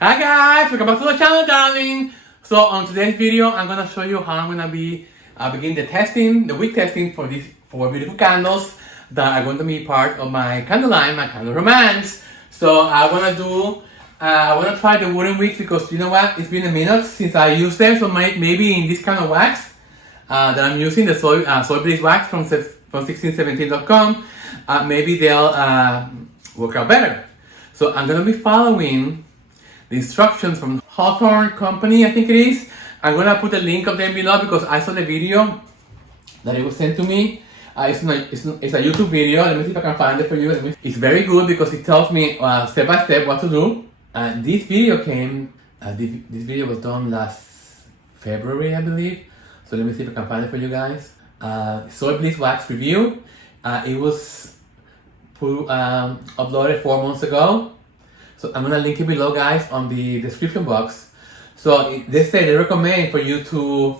Hi guys, welcome back to the channel, darling. So on today's video, I'm gonna show you how I'm gonna be begin the testing, the wick testing for these 4 beautiful candles that are going to be part of my candle line, my candle romance. So I wanna try the wooden wicks because you know what? It's been a minute since I used them. So maybe in this kind of wax that I'm using, the Soy Bliss Wax from 1617.com, maybe they'll work out better. So I'm gonna be following the instructions from Hawthorne Company, I think it is. I'm gonna put a link of them below because I saw the video that it was sent to me. It's a YouTube video. Let me see if I can find it for you. It's very good because it tells me step by step what to do. This video was done last February, I believe. So let me see if I can find it for you guys. Soy Bliss Wax review. It was uploaded 4 months ago. So I'm gonna link it below, guys, on the description box. So they recommend for you to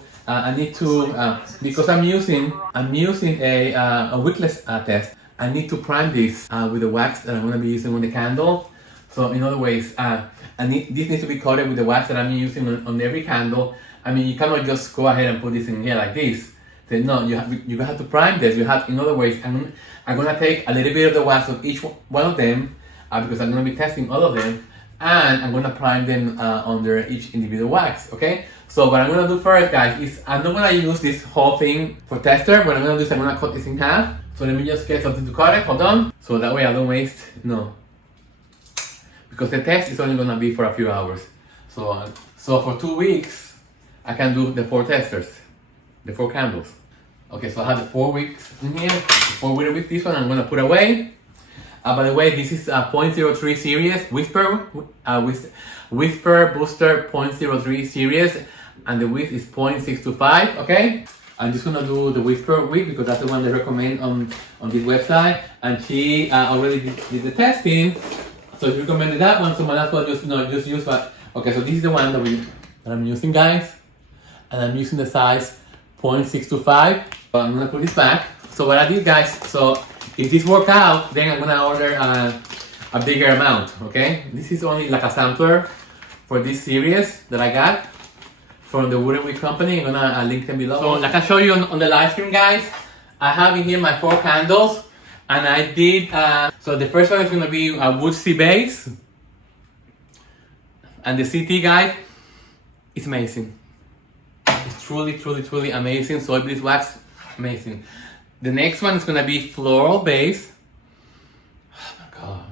because I'm using a wickless test. I need to prime this with the wax that I'm gonna be using on the candle. So in other ways, this needs to be coated with the wax that I'm using on every candle. I mean, you cannot just go ahead and put this in here like this. So no, you have to prime this. In other ways, I'm gonna take a little bit of the wax of each one of them because I'm gonna be testing all of them, and I'm gonna prime them under each individual wax. Okay. So what I'm gonna do first, guys, is I'm not gonna use this whole thing for tester. What I'm gonna do is I'm gonna cut this in half. So let me just get something to cut it. Hold on. So that way I don't waste because the test is only gonna be for a few hours. So for 2 weeks, I can do the 4 testers, the 4 candles. Okay, so I have the 4 wicks in here, the 4 widow wicks. This one I'm gonna put away. By the way, this is a 0.03 series, Whisper Booster 0.03 series, and the width is 0.625, okay? I'm just gonna do the Whisper wick because that's the one they recommend on this website, and she already did the testing, so she recommended that one, so might as well just use what. Okay, so this is the one that I'm using, guys, and I'm using the size 0.625. So I'm gonna put this back. So what I did, guys, so if this works out, then I'm gonna order a bigger amount, okay? This is only like a sampler for this series that I got from the Wooden Wick company. I'm gonna link them below. So like I show you on the live stream, guys, I have in here my 4 candles, and I did, so the first one is gonna be a woodsy base, and the CT, guys, is amazing. It's truly amazing. Soy Bliss Wax, amazing. The next one is gonna be floral base. Oh my god.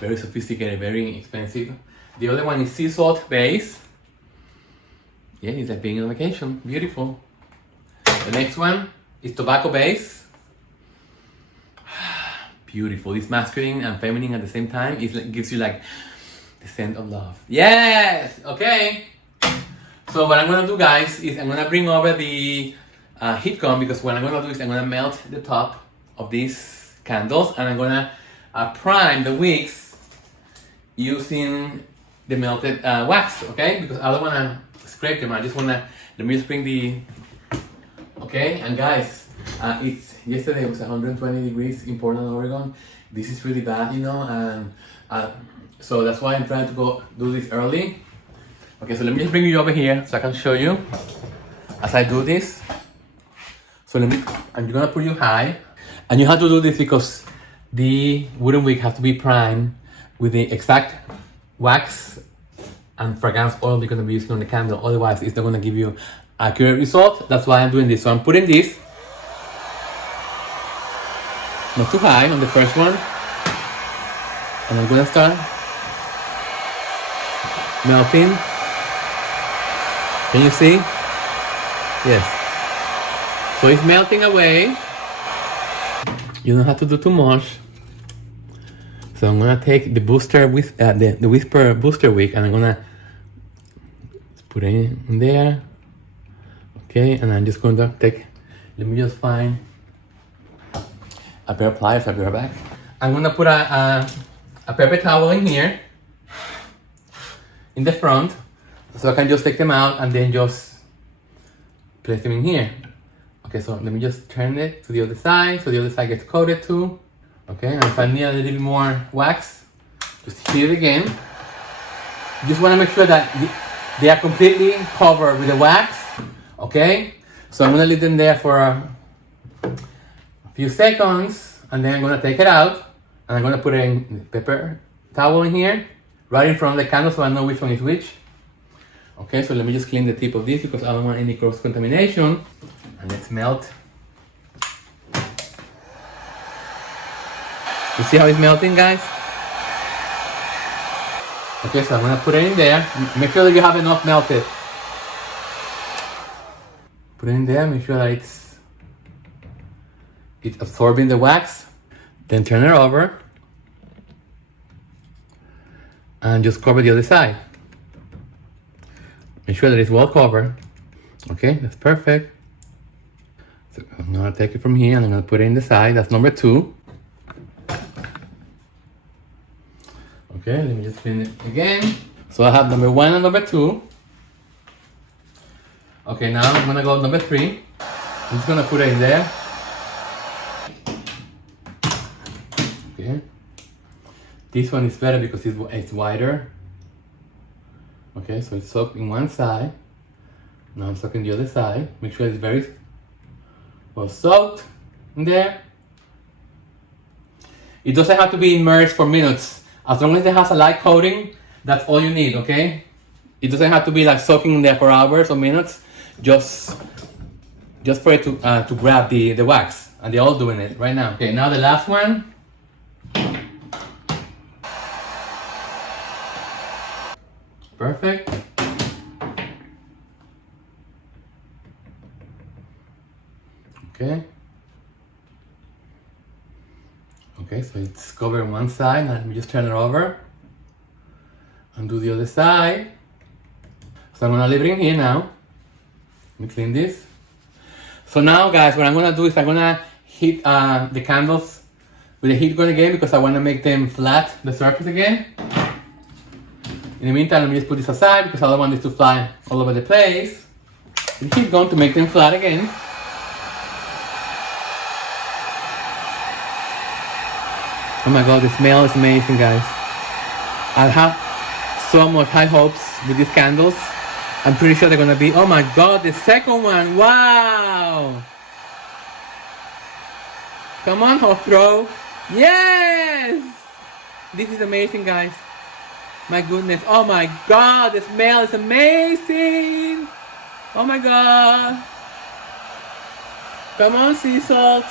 Very sophisticated, very expensive. The other one is sea salt base. Yeah, it's like being on vacation. Beautiful. The next one is tobacco base. Beautiful. It's masculine and feminine at the same time. It gives you like the scent of love. Yes! Okay. So what I'm gonna do, guys, is I'm gonna bring over the heat gun, because what I'm gonna do is I'm gonna melt the top of these candles, and I'm gonna prime the wicks using the melted wax, okay? Because I don't wanna scrape them. I just wanna, let me just bring the, okay? And guys, yesterday it was 120 degrees in Portland, Oregon. This is really bad, and so that's why I'm trying to go do this early. Okay, so let me just bring you over here so I can show you as I do this. So I'm gonna put you high, and you have to do this because the wooden wick has to be primed with the exact wax and fragrance oil you're gonna be using on the candle. Otherwise, it's not gonna give you accurate result. That's why I'm doing this. So I'm putting this not too high on the first one, and I'm gonna start melting. Can you see? Yes. So it's melting away. You don't have to do too much. So I'm gonna take the booster with the Whisper Booster Wick, and I'm gonna put it in there. Okay, and I'm just going to take. Let me just find a pair of pliers. I'll be right back. I'm gonna put a paper towel in here in the front, so I can just take them out and then just place them in here. Okay, so let me just turn it to the other side so the other side gets coated too. Okay, and if I need a little bit more wax, just heat it again. You just want to make sure that they are completely covered with the wax. Okay? So I'm going to leave them there for a few seconds, and then I'm going to take it out, and I'm going to put it in the paper towel in here, right in front of the candle so I know which one is which. Okay, so let me just clean the tip of this because I don't want any cross contamination. And let's melt. You see how it's melting, guys? Okay, so I'm gonna put it in there. Make sure that you have enough melted. Put it in there, make sure that it's absorbing the wax. Then turn it over. And just cover the other side. Make sure that it's well covered. Okay, that's perfect. So I'm gonna take it from here and I'm gonna put it in the side. That's number 2. Okay, let me just clean it again. So I have number 1 and number 2. Okay, now I'm gonna go number 3. I'm just gonna put it in there. Okay. This one is better because it's wider. Okay, so it's soaked in one side. Now I'm soaking the other side. Make sure it's very well soaked in there. It doesn't have to be immersed for minutes. As long as it has a light coating, that's all you need, okay? It doesn't have to be like soaking in there for hours or minutes. Just for it to grab the wax. And they're all doing it right now. Okay, now the last one. Perfect. Okay. Okay, so it's covered on one side. Now let me just turn it over and do the other side. So I'm gonna leave it in here now. Let me clean this. So now, guys, what I'm gonna do is I'm gonna heat the candles with the heat gun again because I wanna make them flat, the surface again. In the meantime, let me just put this aside because I don't want this to fly all over the place. The heat gun to make them flat again. Oh my god, the smell is amazing, guys. I have so much high hopes with these candles. I'm pretty sure they're gonna be, oh my god, the second one, wow! Come on, hot throw. Yes! This is amazing, guys. My goodness, oh my god, the smell is amazing! Oh my god! Come on, sea salt!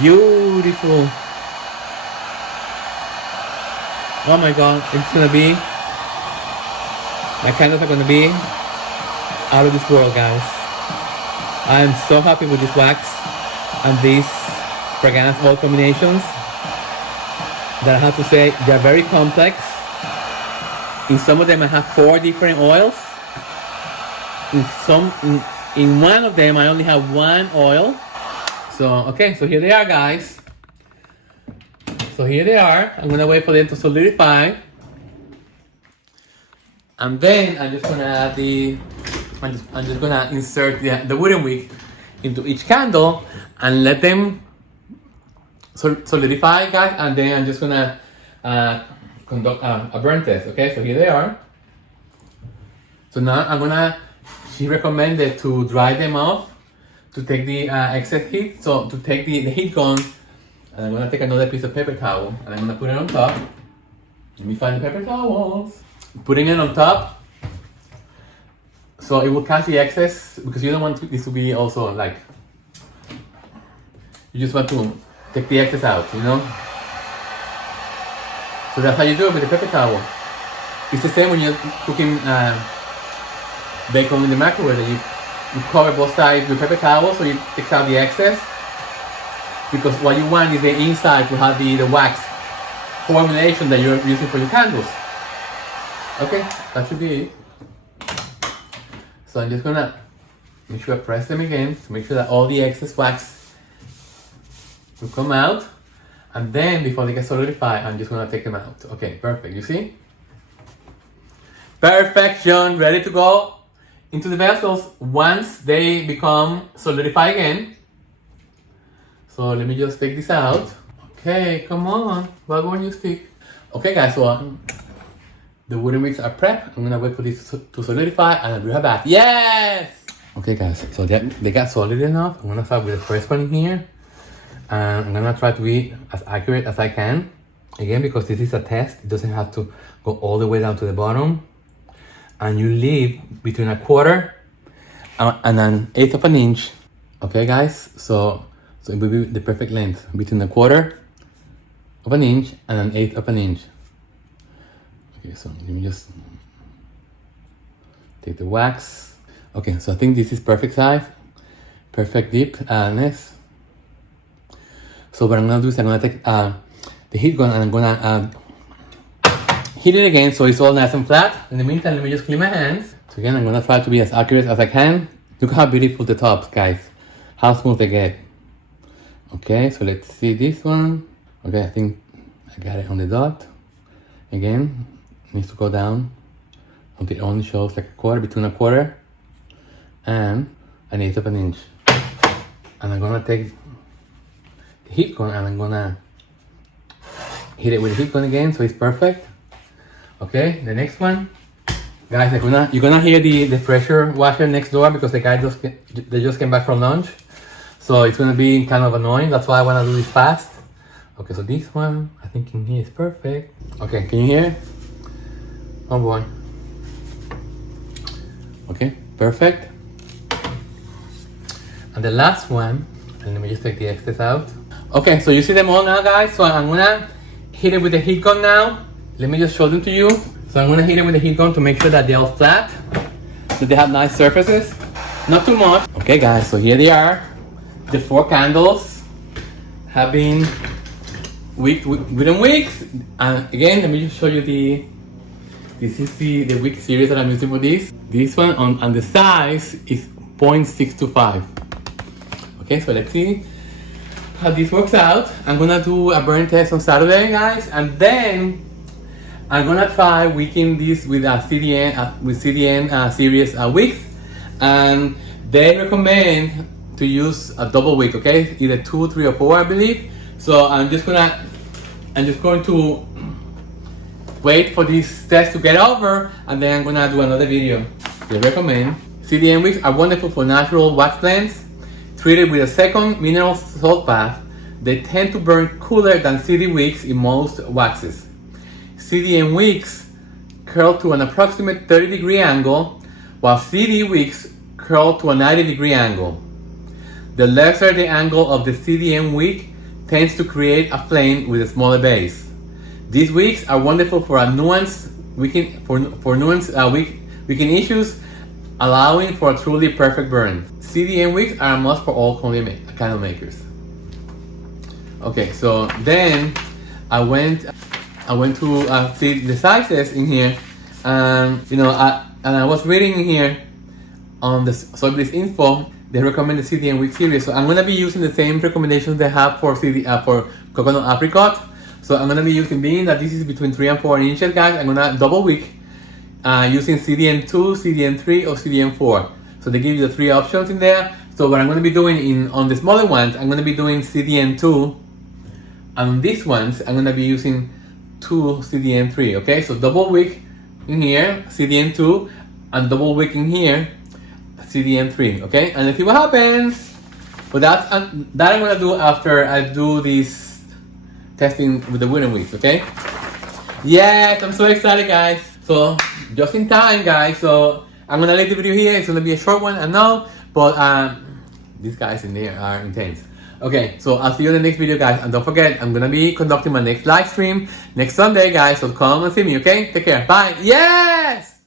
Beautiful! Oh my god, it's gonna be, my candles are gonna be out of this world, guys. I'm so happy with this wax and these fragrance oil combinations that I have to say they're very complex. In some of them I have 4 different oils. In one of them I only have 1 oil. So okay, so here they are, guys. So here they are. I'm gonna wait for them to solidify. And then I'm just gonna add I'm just gonna insert the wooden wick into each candle and let them solidify, guys. And then I'm just gonna conduct a burn test. Okay, so here they are. So now she recommended to dry them off to take the excess heat. So to take the heat gun, and I'm gonna take another piece of paper towel and I'm gonna put it on top. Let me find the paper towels. Putting it on top, so it will catch the excess because you don't want this to be also like, you just want to take the excess out, you know. So that's how you do it with the paper towel. It's the same when you're cooking bacon in the microwave. That you cover both sides with paper towel so it takes out the excess. Because what you want is the inside to have the wax formulation that you're using for your candles. Okay, that should be it. So I'm just gonna make sure I press them again to make sure that all the excess wax will come out. And then before they get solidified, I'm just gonna take them out. Okay, perfect, you see? Perfection, ready to go into the vessels once they become solidified again. So let me just take this out. Okay, come on. Well, go on your stick. Okay, guys, so the wooden wicks are prepped. I'm gonna wait for this to solidify and I'll be right back. Yes! Okay, guys, so they got solid enough. I'm gonna start with the first one here. And I'm gonna try to be as accurate as I can. Again, because this is a test, it doesn't have to go all the way down to the bottom. And you leave between 1/4 and 1/8 of an inch. Okay, guys, so it will be the perfect length between 1/4 of an inch and 1/8 of an inch. Okay, so let me just take the wax. Okay, so I think this is perfect size, perfect deepness. So what I'm gonna do is I'm gonna take the heat gun and I'm gonna heat it again so it's all nice and flat. In the meantime, let me just clean my hands. So again, I'm gonna try to be as accurate as I can. Look how beautiful the tops, guys. How smooth they get. Okay, so let's see this one. Okay, I think I got it on the dot. Again, needs to go down until it only shows like 1/4, between 1/4 and 1/8 of an inch. And I'm gonna take the heat gun and I'm gonna hit it with the heat gun again so it's perfect. Okay, the next one. Guys, you're gonna hear the pressure washer next door because the guy they just came back from lunch. So it's gonna be kind of annoying. That's why I wanna do this fast. Okay, so this one, I think in here is perfect. Okay, can you hear? Oh boy. Okay, perfect. And the last one, and let me just take the excess out. Okay, so you see them all now, guys. So I'm gonna hit it with the heat gun now. Let me just show them to you. So I'm gonna hit it with the heat gun to make sure that they're all flat, that they have nice surfaces, not too much. Okay, guys, so here they are. The 4 candles have been wicked wooden wicks. And again, let me just show you this is the wick series that I'm using for this. This one on the size is 0.625. Okay, so let's see how this works out. I'm gonna do a burn test on Saturday, guys, and then I'm gonna try wicking this with a CDN series wicks, and they recommend to use a double wick. Okay, either 2, 3, or 4, I believe. So I'm just going to wait for this test to get over, and then I'm gonna do another video. They recommend CDN wicks are wonderful for natural wax blends treated with a second mineral salt bath. They tend to burn cooler than CD wicks in most waxes. CDN wicks curl to an approximate 30-degree angle, while CD wicks curl to a 90-degree angle. The lesser the angle of the CDN wick tends to create a flame with a smaller base. These wicks are wonderful for a nuanced wicking wicking issues, allowing for a truly perfect burn. CDN wicks are a must for all candle makers. Okay, so then I went to see the sizes in here, and I was reading in here on the Soy Bliss info. They recommend the CDN wick series, so I'm gonna be using the same recommendations they have for for coconut apricot. So I'm gonna be using, being that this is between 3 and 4 inches, guys. I'm gonna double wick using CDN2, CDN3, or CDN4. So they give you the 3 options in there. So what I'm gonna be doing on the smaller ones, I'm gonna be doing CDN2. And on these ones, I'm gonna be using 2 CDN3. Okay, so double wick in here, CDN2, and double wick in here, CDN3. Okay, and let's see what happens. But that I'm gonna do after I do this testing with the wooden wicks. Okay. Yes, I'm so excited, guys. So just in time, guys. So I'm gonna leave the video here. It's gonna be a short one, I know, but these guys in there are intense. Okay, so I'll see you in the next video, guys. And don't forget, I'm gonna be conducting my next live stream next Sunday, guys. So come and see me, okay? Take care. Bye. Yes!